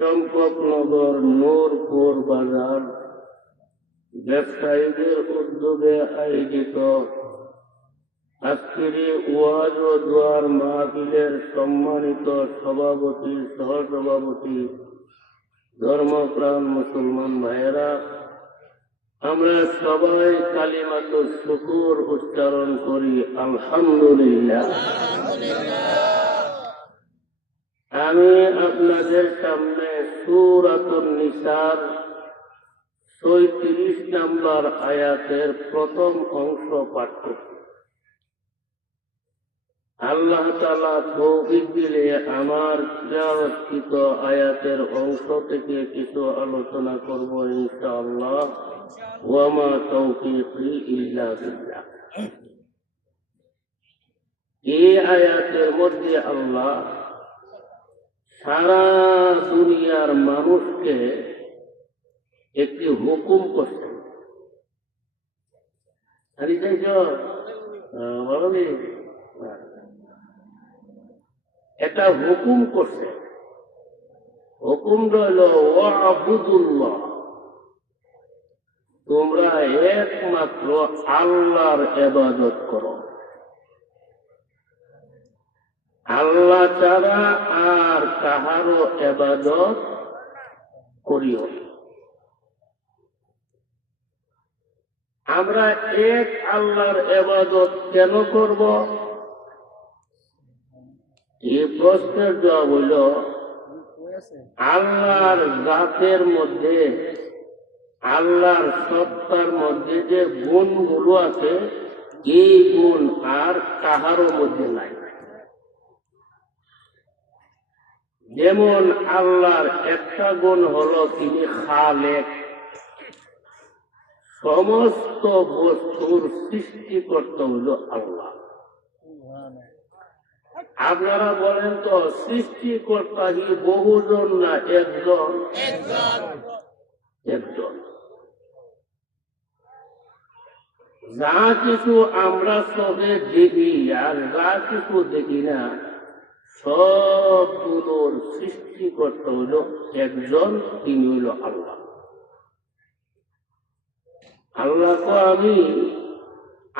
চম্পকনগর নূরপুর বাজার ব্যবসায়ীদের উদ্যোগে আয়োজিত আজকের ওয়াজ ও দোয়ার মাহফিলের সম্মানিত সভাপতি, সহসভাপতি, ধর্মপ্রাণ মুসলমান ভাইয়েরা, আমরা সবাই কালিমাতুশ শুকর উচ্চারণ করি আলহামদুলিল্লাহ। আমি আপনাদের সামনে সূরাতুন নিসার ৩৬ নম্বর আয়াতের প্রথম অংশ পাঠ করছি। আল্লাহ তাআলা তৌফিক দিলে আমার তিলাওয়াতকৃত আয়াতের অংশ থেকে কিছু আলোচনা করব ইনশাআল্লাহ। ওয়া মা তাওফীকি ইল্লা বিল্লাহ। এই আয়াতের মধ্যে আল্লাহ সারা দুনিয়ার মানুষকে একটি হুকুম করছেন। একটা হুকুম করছে। হুকুম রইল ওয়াবুদুল্লাহ, তোমরা একমাত্র আল্লাহর ইবাদত করো, আল্লাহ ছাড়া আর কাহারও ইবাদত করিও। আমরা এক আল্লাহর ইবাদত কেন করব? এই প্রশ্নের জবাব হইল, আল্লাহর জাতের মধ্যে, আল্লাহর সত্তার মধ্যে যে গুণগুলো আছে, এই গুণ আর কাহারও মধ্যে নাই। যেমন আল্লাহর একটা গুণ হলো তিনি খালেক, সমস্ত বস্তুর সৃষ্টিকর্তা হইল আল্লাহ। আপনারা বলেন তো, সৃষ্টিকর্তা কি বহুজন না একজন? একজন। যা কিছু আমরা চোখে দেখি আর যা কিছু দেখি না, সবগুলোর সৃষ্টিকর্তা হইল একজন, তিনি হইল আল্লাহ। আল্লাহ তো আমি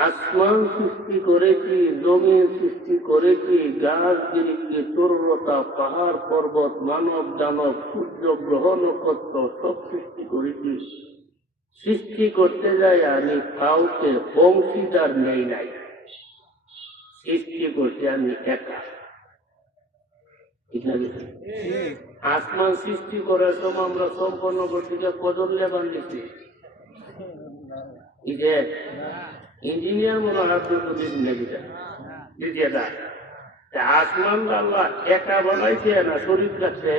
আসমান সৃষ্টি করেছি, জমিন সৃষ্টি করেছি, গাছ গিরিকে, তরুলতা, পাহাড় পর্বত, মানব দানব, সূর্য গ্রহ নক্ষত্র সব সৃষ্টি করেছি। সৃষ্টি করতে যাই আমি কাউকে অংশীদার নেই নাই, সৃষ্টি করতে আমি একা। ঠিক না? আসমান সৃষ্টি করার সময় আমরা সম্পন্ন করতে গিয়ে কজন লেবার নিচ্ছি? ইঞ্জিনিয়ার মনে হয় আসমান আল্লাহ একা বানাইছে না শরীর কাছে?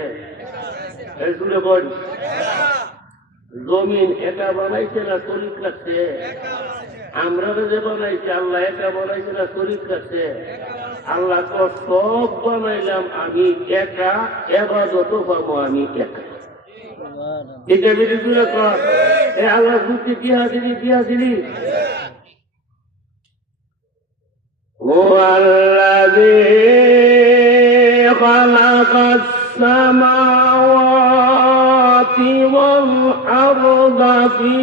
জমিন একা বানাইছে না শরীর কাছে? আমরা যে বানাইছে আল্লাহ একা বানাইছে না শরীর কাছে? আল্লাহ তো সব বানাইলাম আমি একা, ইবাদতও পাবো আমি একা। এটা বেশি দূরে কর। আল্লাহ বুদ্ধি দিয়া দিলি। هو الذي خلق السماوات والأرض في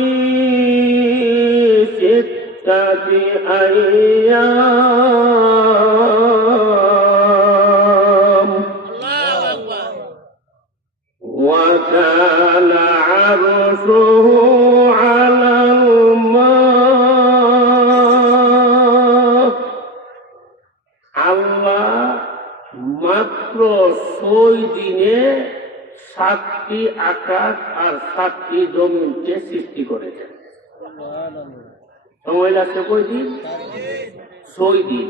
6 أيام وكان عرشه على الماء। আল্লাহ মাত্র 6 দিনে 7টি আকাশ আর 7টি জমিনকে সৃষ্টি করেছেন। সময় লাগছে কয় দিন? 6 দিন।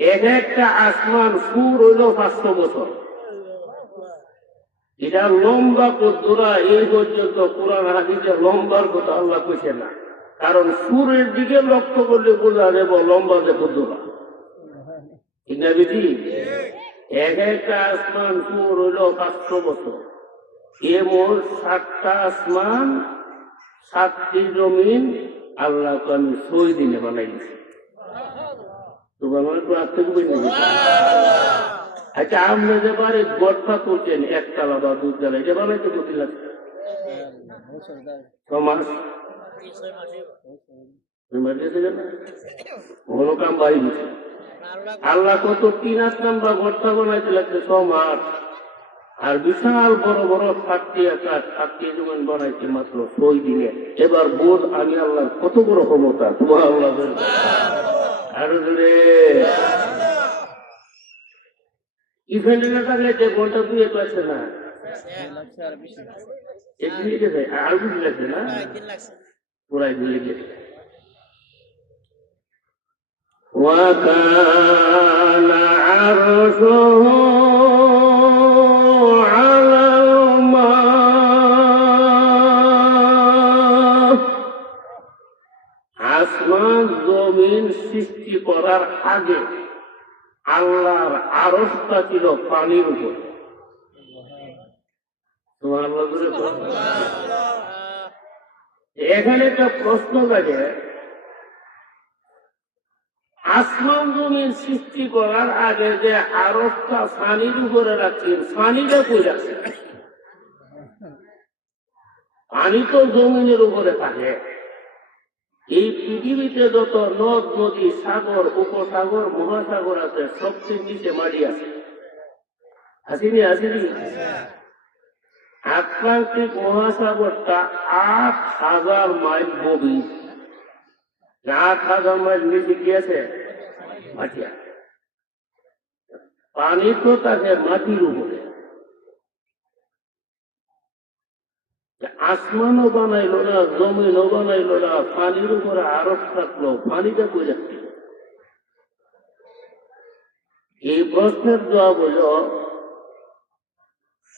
এক একটা আসমান সুর হইল 500 বছর। এটা লম্বা কদ্দুরা, এই পর্যন্ত কোরআন হাদিসে লম্বার কথা আল্লাহ কইছে না, কারণ সুরের দিকে লক্ষ্য করলে বোঝা যাবে লম্বা যে কদ্দুরা। ঠিক না বেটি? এক একটা আসমান সুর হইল 500 বছর। এমন 7টা আসমান, 7টি জমিন আল্লাহকে আমি 6 দিনে বানাই দিছি। তো বাংলা তো আজ থেকে আচ্ছা আপনি যে বাড়ি গড়টা তুলছেন একতলা বা দুতলা এটা বানাইতে কত লাগছে? 6 মাস কোনো কাম বাড়ি দিচ্ছে আল্লাহ কত 3 নাম্বার গড়টা বানাইতে লাগছে 6 মাস। আর বিশাল বড় বড় 60 জমিন বানাইছে মাত্র 6 দিনে। এবার বোধ আমি আল্লাহ কত বড় ক্ষমতা তোমার আল্লাহ আরো জোরে ইভেন্টের টাকা যে ঘন্টা দুয়ে পাচ্ছে না একদিন লিখেছে আর বেশি লাগছে না পুরাই দিন লিখেছে। وكان عرشه على الماء আসমান জমিন সৃষ্টি করার আগে আল্লাহর আরশটা ছিল পানির উপর। এখানে একটা প্রশ্ন লাগে, আসমান জমিন সৃষ্টি করার আগে যে আরশটা পানির উপরে রাখছেন, পানিটা কই রাখছেন? পানি তো জমিনের উপরে থাকে। এই পৃথিবীতে যত নদ নদী সাগর উপসাগর মহাসাগর আছে সবচেয়ে নিচে মাটি আছে, আসেনি? আটলান্টিক মহাসাগরটা 8,000 মাইল গভীর। 8,000 মাইল নিচে কি আছে? মাটি আছে। পানি তো থাকে মাটির উপরে। আসমানও বানাইলো না, জমিনও বানাইলো না, পানির উপরে আরশ থাকলো, পানিটা কই রাখছিল? এই প্রশ্নের জবাব হল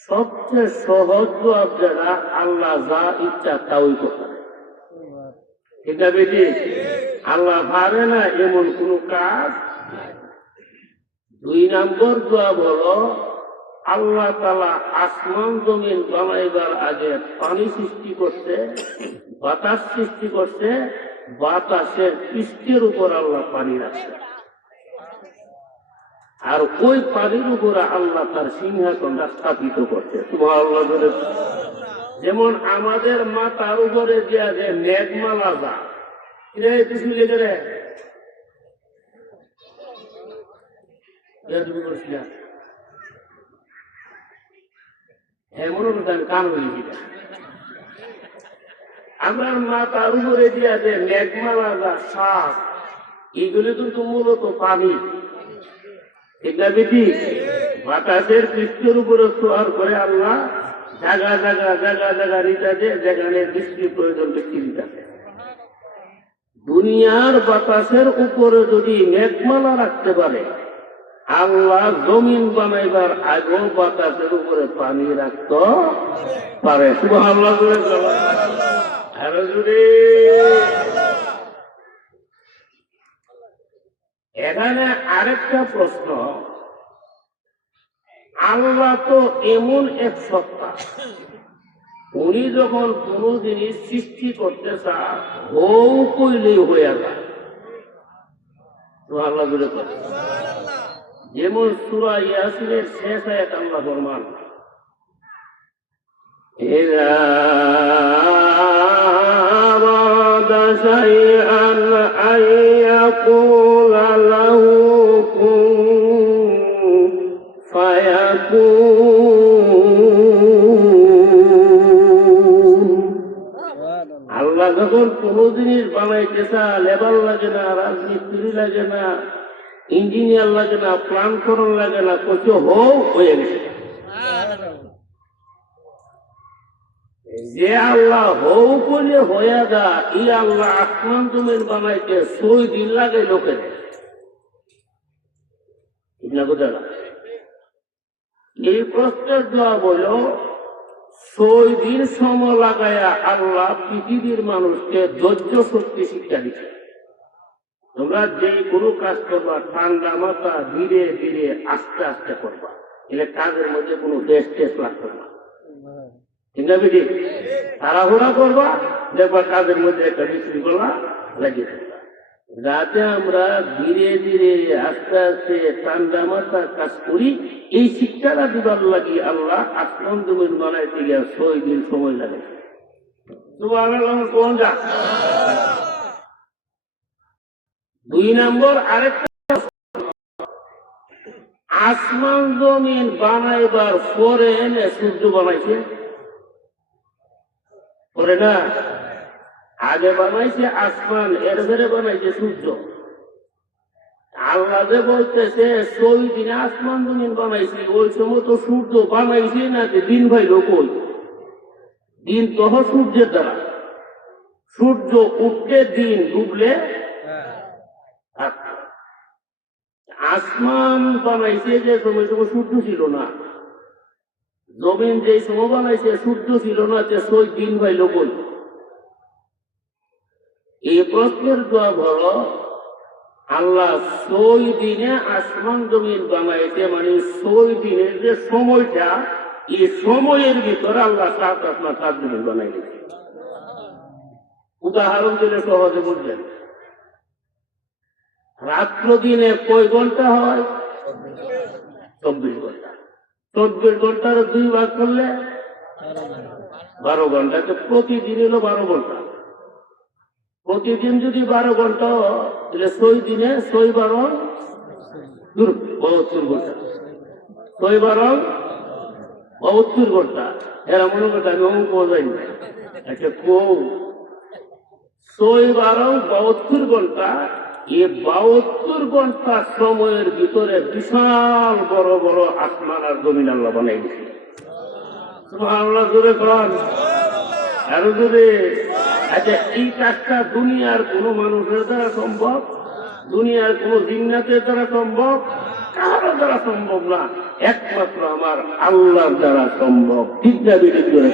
সবচেয়ে সহজ জবাব যেটা, আল্লাহ যা ইচ্ছা তাই করতে। ঠিক না বেটি? আল্লাহ পারে না এমন কোন কাজ। 2 নম্বর জবাব হলো আল্লাহ তাআলা আসমান জমিন বানাইবার আগে পানি সৃষ্টি করছে, বাতাস সৃষ্টি করছে, বাতাসের পৃষ্ঠের উপর আল্লাহ পানি রাখছে। আর ওই পানির উপরে আল্লাহ তার সিংহাসনটা স্থাপিত করছে। সুবহানাল্লাহ বলে। যেমন আমাদের মাথার উপরে দেওয়া যে মেঘমালা যা কিছু লেগে রে আমরা মাথার উপরে দেওয়া যে মেঘমালা যা শ্বাস, এগুলি কিন্তু মূলত পানি। ঠিক না বেটি? বাতাসের পৃষ্ঠের উপরে ছোঁয়ার করে আল্লাহ জায়গা রিটাতে যেখানে বৃষ্টির প্রয়োজন বৃষ্টি রিটাতে। দুনিয়ার বাতাসের উপরে যদি মেঘমালা রাখতে পারে, আল্লাহ জমিন বানাইবার আগেও বাতাসের উপরে পানি রাখতে পারে। সুবহানাল্লাহ বলে আরো জোরে। এখানে আরেকটা প্রশ্ন, আল্লাহ তো এমন এক সত্তা, উনি যখন কোন জিনিস সৃষ্টি করতে চান হৌ কইলেই হয়ে যায়। আল্লাহ বলে কথা, যেমন সূরা ইয়াসিনের শেষ আয়াত আল্লাহ ফরমান, ইযা আরাদা শাইআন আইয়াকুলা লাহু কুন ফায়াকুন। আল্লাহ যখন কোন জিনিস বানাইতে চায়, লেবার লাগে না, রাজমিস্ত্রি লাগে না, ইঞ্জিনিয়ার লাগে না, প্ল্যান করন লাগে না, কিছু হোক হয়ে গেছে। যে আল্লাহ হৌ বলে হয়ে যা, ই আল্লাহ আসমান জমিন বানাইতে 6 দিন লাগে লোকের। ঠিক না কথা? এই প্রশ্নের জবাব হল 6 দিন সময় লাগাইয়া আল্লাহ পৃথিবীর মানুষকে ধৈর্য শক্তি শিক্ষা দিচ্ছে। তোমরা যে কোনো কাজ করবা ঠান্ডা মাথা ধীরে ধীরে আস্তে আস্তে করবা, এলে কাজের মধ্যে কোনো টেস্ট লাগবে না। ঠিক না বেটি? তাড়াহুড়া করবা, দেখবা কাজের মধ্যে একটা বিশৃঙ্খলা লাগিয়ে থাকবা। রাতে আমরা ধীরে ধীরে আস্তে আস্তে ঠান্ডা মাথা কাজ করি। এই শিক্ষাটা দিবার লাগি আল্লাহ আসমান জমিন বানাইতে গিয়ে 6 দিন সময় লাগে। দুই নম্বর আরেকটা, আসমান জমিন বানাইবার পরে সূর্য বানাইছে, পরে না, আগে বানাইছে আসমান, এর ধরে বানাইছে সূর্য। আল্লাহ যে বলতেছে 6 দিনে আসমান জমিন বানাইছে, ওই সময় তো সূর্য বানাইছে না, দিন ভাই লোক, দিন তো সূর্যের দ্বারা, সূর্য উঠলে দিন, ডুবলে আসমান বানাইছে যে সময় সূর্য ছিল না, জমিন যে সময় বানাইছে সূর্য ছিল না, যে 6 দিন ভাই লোক। এই প্রশ্নের জবাব হলো আল্লাহ 6 দিনে আসমান জমিন বানাইছে, মানে 6 দিনের যে সময়টা, এই সময়ের ভিতরে আল্লাহ 7 আসমান 7 জমিন বানাই দিয়েছে। উদাহরণ দিলে সহজে বুঝলেন, রাত্র দিনে কয় ঘন্টা হয়? 24 ঘন্টা। 24 ঘন্টার 2 ভাগ করলে 12 ঘন্টা। প্রতিদিন হলো 12 ঘন্টা। প্রতিদিন যদি 12 ঘন্টা, তাহলে 6 দিনে 6 12 72 ঘন্টা, 6 12 72 ঘন্টা। এরা মনে করতে আমি অঙ্ক যাই না, একটা কৌ 6 12 72 ঘন্টা। এই 72 ঘন্টা সময়ের ভিতরে বিশাল বড় বড় আসমান আর জমিন আল্লাহ বানাই দিচ্ছে। সুবহানাল্লাহ, জোরে কোরআন আরো জোরে। আচ্ছা, এই কাজটা দুনিয়ার কোন মানুষের দ্বারা সম্ভব? দুনিয়ার কোন জিন্নাতের দ্বারা সম্ভব? কারো দ্বারা সম্ভব না, একমাত্র আমার আল্লাহর দ্বারা সম্ভব। ঠিক না? বিদিত করে